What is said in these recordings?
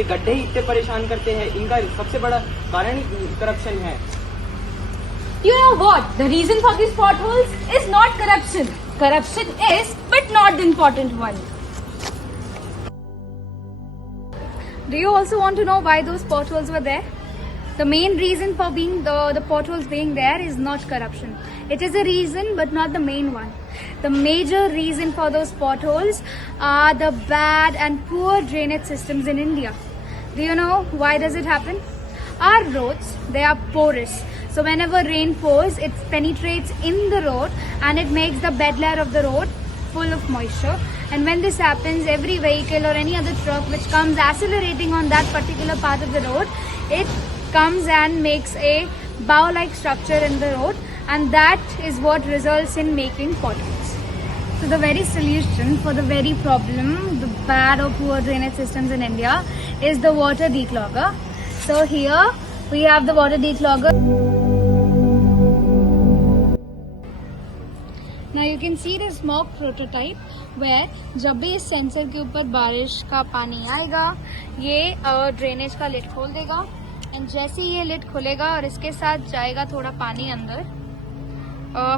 ये गड्ढे ही इतने परेशान करते हैं, इनका सबसे बड़ा कारण करप्शन है। You know what? The reason for these potholes is not corruption. Corruption is, but not the important one. Do you also want to know why those potholes were there? The main reason for being the potholes being there is not corruption. It is a reason, but not the main one. The major reason for those potholes are the bad and poor drainage systems in India. Do you know why does it happen? Our roads, they are porous. So whenever rain falls, it penetrates in the road and it makes the bed layer of the road full of moisture. And when this happens, every vehicle or any other truck which comes accelerating on that particular part of the road, it comes and makes a bow-like structure in the road, and that is what results in making potholes. So the very solution for the very problem, the bad or poor drainage systems in India, is the water declogger. So here we have the water declogger. Now you can see the mock prototype where जब भी इस sensor के ऊपर बारिश का पानी आएगा, ये ड्रेनेज का लिड खोल देगा, एंड जैसे ही ये लिड खुलेगा और इसके साथ जाएगा थोड़ा पानी अंदर,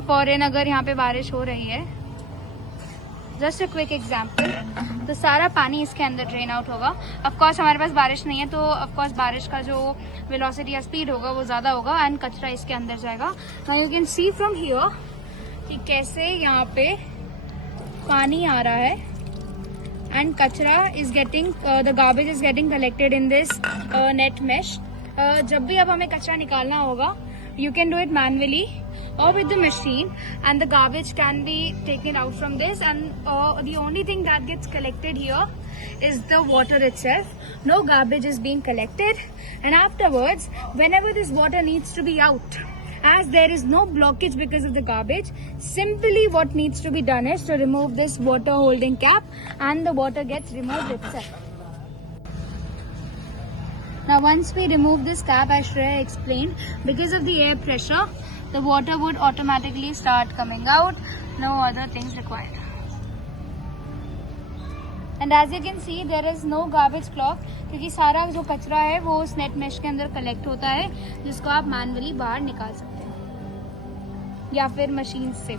फॉरेन अगर यहाँ पे बारिश हो रही है, जस्ट अ क्विक एग्जाम्पल, तो सारा पानी इसके अंदर ड्रेन आउट होगा। ऑफकोर्स हमारे पास बारिश नहीं है, तो ऑफकोर्स बारिश का जो वेलोसिटी या स्पीड होगा वो ज्यादा होगा एंड कचरा इसके अंदर जाएगा। Now you can see from here कि कैसे यहाँ पे पानी आ रहा है एंड कचरा is getting, the garbage is getting collected in this net mesh. जब भी अब हमें कचरा निकालना होगा, you can do it manually or with the machine, and the garbage can be taken out from this, and the only thing that gets collected here is the water itself. No garbage is being collected, and afterwards whenever this water needs to be out, as there is no blockage because of the garbage, simply what needs to be done is to remove this water holding cap and the water gets removed itself. Now once we remove this cap, as Shreya explained, because of the air pressure, the water would automatically start coming out, no other things required. And as you can see, there is no garbage clock, क्योंकि सारा जो कचरा है वो उस net mesh के अंदर collect होता है, जिसको आप मैनुअली बाहर निकाल सकते हैं या फिर मशीन से,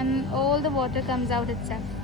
and all the water comes out itself.